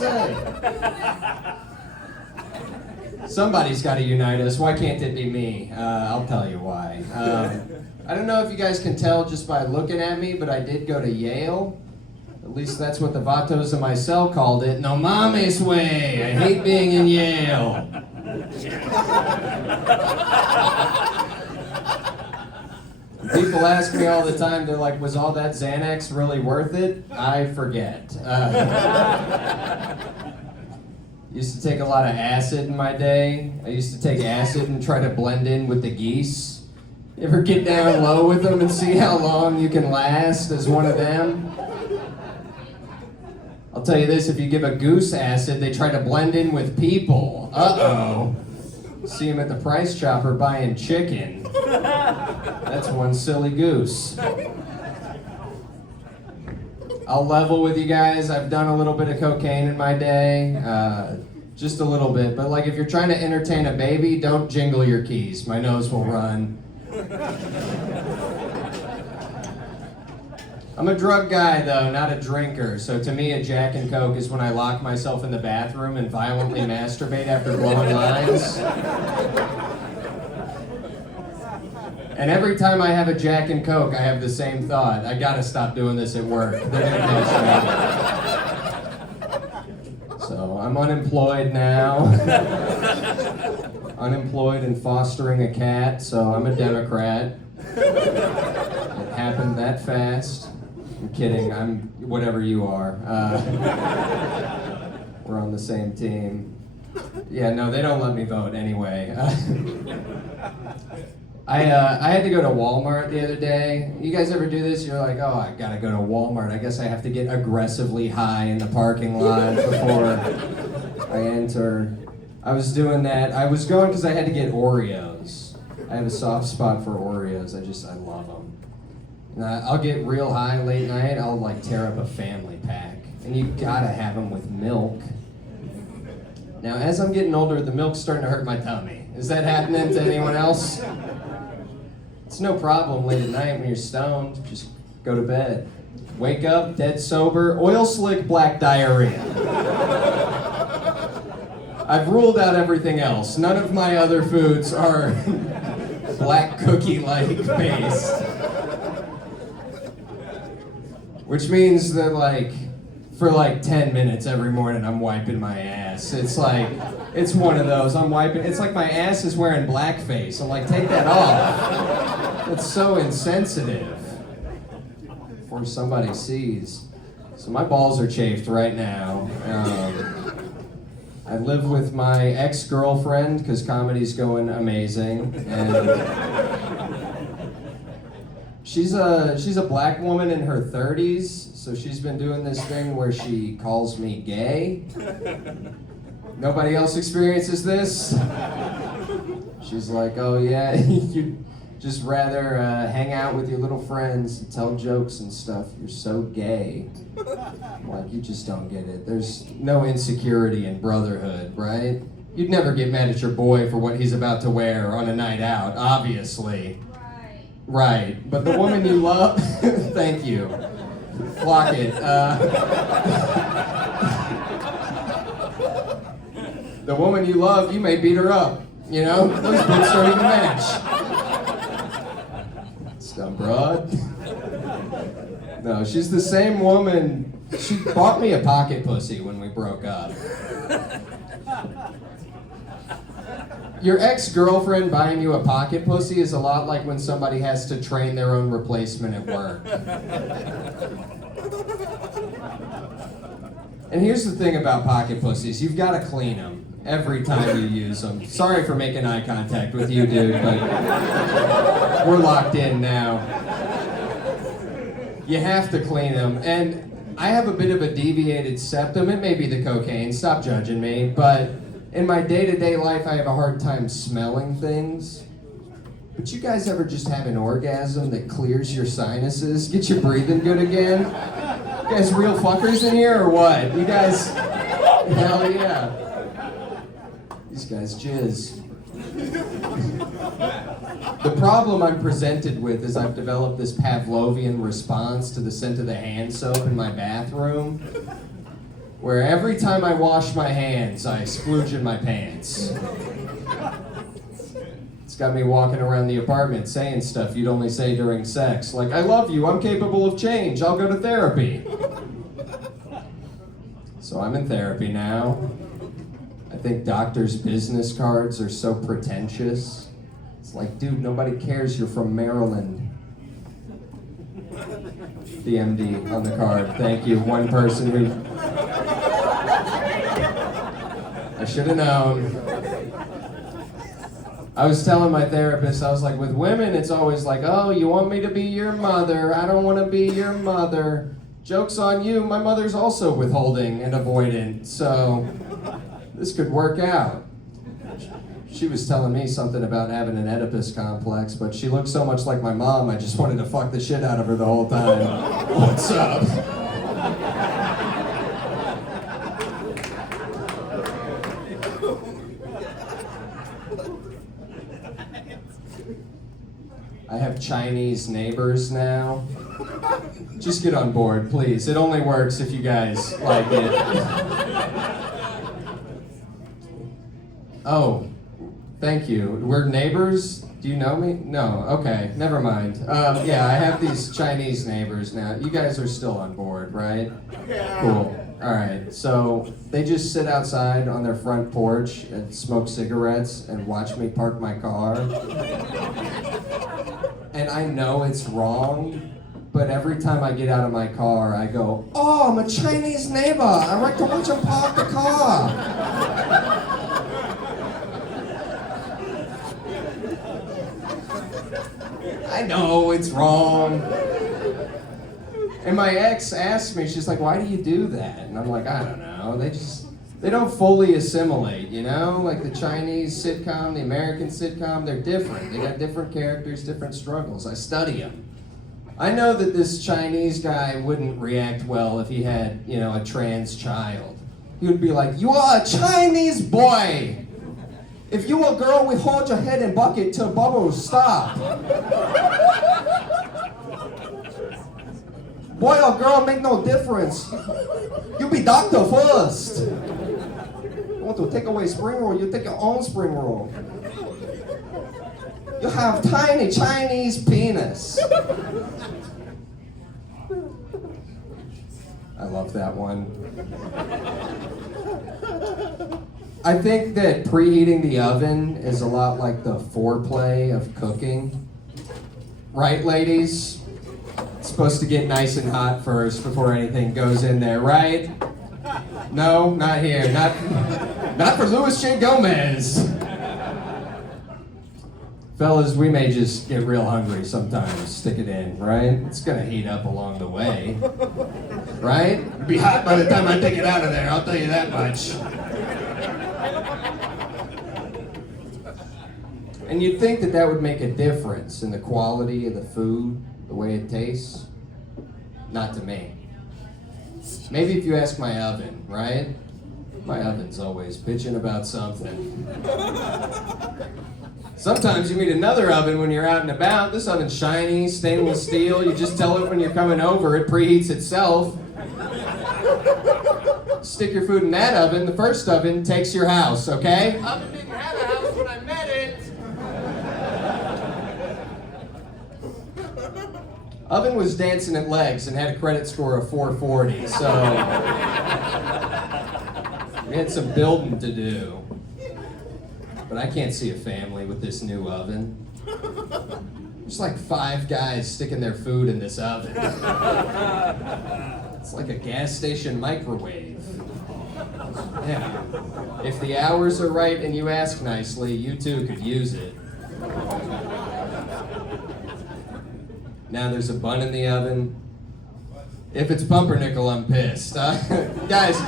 say? Somebody's got to unite us. Why can't it be me? I'll tell you why. I don't know if you guys can tell just by looking at me, but I did go to Yale. At least that's what the vatos in my cell called it. No mames way. I hate being in Yale. People ask me all the time, they're like, was all that Xanax really worth it? I forget. Used to take a lot of acid in my day. I used to take acid and try to blend in with the geese. You ever get down low with them and see how long you can last as one of them? I'll tell you this, if you give a goose acid, they try to blend in with people. Uh-oh. See him at the Price Chopper buying chicken. That's one silly goose. I'll level with you guys. I've done a little bit of cocaine in my day. Just a little bit. But like if you're trying to entertain a baby, don't jingle your keys. My nose will run. I'm a drug guy though, not a drinker. So to me a Jack and Coke is when I lock myself in the bathroom and violently masturbate after blowing lines. And every time I have a Jack and Coke, I have the same thought. I gotta stop doing this at work. They're gonna ditch me. So I'm unemployed now. Unemployed and fostering a cat, so I'm a Democrat. It happened that fast. I'm kidding, I'm whatever you are. We're on the same team. Yeah, no, they don't let me vote anyway. I had to go to Walmart the other day. You guys ever do this? You're like, oh, I gotta go to Walmart. I guess I have to get aggressively high in the parking lot before I enter. I was doing that. I was going because I had to get Oreos. I have a soft spot for Oreos. I love them. And I'll get real high late night. I'll like tear up a family pack. And you gotta have them with milk. Now, as I'm getting older, the milk's starting to hurt my tummy. Is that happening to anyone else? It's no problem late at night when you're stoned. Just go to bed. Wake up, dead sober, oil slick black diarrhea. I've ruled out everything else. None of my other foods are black cookie-like based. Which means that for 10 minutes every morning I'm wiping my ass. It's one of those, I'm wiping, it's like my ass is wearing blackface. I'm like, take that off. It's so insensitive before somebody sees. So my balls are chafed right now. I live with my ex-girlfriend because comedy's going amazing, and she's a black woman in her 30s, so she's been doing this thing where she calls me gay. Nobody else experiences this? She's like, oh yeah, you'd just rather hang out with your little friends and tell jokes and stuff. You're so gay. I'm like, you just don't get it. There's no insecurity in brotherhood, right? You'd never get mad at your boy for what he's about to wear on a night out, obviously. Right. But the woman you love, thank you. Clock it. The woman you love, you may beat her up. You know, those boots don't even match. Dumb broad. No, she's the same woman. She bought me a pocket pussy when we broke up. Your ex-girlfriend buying you a pocket pussy is a lot like when somebody has to train their own replacement at work. And here's the thing about pocket pussies. You've got to clean them every time you use them. Sorry for making eye contact with you, dude, but we're locked in now. You have to clean them. And I have a bit of a deviated septum. It may be the cocaine, stop judging me, but in my day-to-day life, I have a hard time smelling things. But you guys ever just have an orgasm that clears your sinuses, get you breathing good again? You guys real fuckers in here or what? You guys, hell yeah. These guys jizz. The problem I'm presented with is I've developed this Pavlovian response to the scent of the hand soap in my bathroom. where every time I wash my hands, I splooge in my pants. It's got me walking around the apartment saying stuff you'd only say during sex, like, I love you, I'm capable of change, I'll go to therapy. So I'm in therapy now. I think doctors' business cards are so pretentious. It's like, dude, nobody cares you're from Maryland. The MD on the card. Thank you. One person who... I should have known. I was telling my therapist, I was like, with women, it's always like, oh, you want me to be your mother? I don't want to be your mother. Joke's on you. My mother's also withholding and avoidant, so this could work out. She was telling me something about having an Oedipus complex, but she looked so much like my mom, I just wanted to fuck the shit out of her the whole time. What's up? I have Chinese neighbors now. Just get on board, please. It only works if you guys like it. Oh. Thank you. We're neighbors? Do you know me? No. Okay. Never mind. Yeah, I have these Chinese neighbors now. You guys are still on board, right? Yeah. Cool. All right. So they just sit outside on their front porch and smoke cigarettes and watch me park my car. And I know it's wrong, but every time I get out of my car, I go, oh, I'm a Chinese neighbor. I like to watch him park the car. I know it's wrong. And my ex asked me, she's like, why do you do that? And I'm like, I don't know. They don't fully assimilate, you know? Like the Chinese sitcom, the American sitcom, they're different. They got different characters, different struggles. I study them. I know that this Chinese guy wouldn't react well if he had, you know, a trans child. He would be like, you are a Chinese boy. If you a girl, we hold your head in bucket till bubbles stop. Boy or girl make no difference. You be doctor first. You want to take away spring roll, you take your own spring roll. You have tiny Chinese penis. I love that one. I think that preheating the oven is a lot like the foreplay of cooking. Right, ladies? It's supposed to get nice and hot first before anything goes in there, right? No, not here. Not for Luis J. Gomez. Fellas, we may just get real hungry sometimes. Stick it in, right? It's gonna heat up along the way. Right? It'll be hot by the time I take it out of there, I'll tell you that much. And you'd think that that would make a difference in the quality of the food, the way it tastes. Not to me. Maybe if you ask my oven, right? My oven's always bitching about something. Sometimes you meet another oven when you're out and about. This oven's shiny, stainless steel. You just tell it when you're coming over, it preheats itself. Stick your food in that oven. The first oven takes your house, okay? Oven didn't have a house when I met it. Oven was dancing at legs and had a credit score of 440, so we had some building to do. But I can't see a family with this new oven. There's like 5 guys sticking their food in this oven. It's like a gas station microwave. Yeah. If the hours are right and you ask nicely, you too could use it. Now there's a bun in the oven. If it's pumpernickel, I'm pissed. Guys,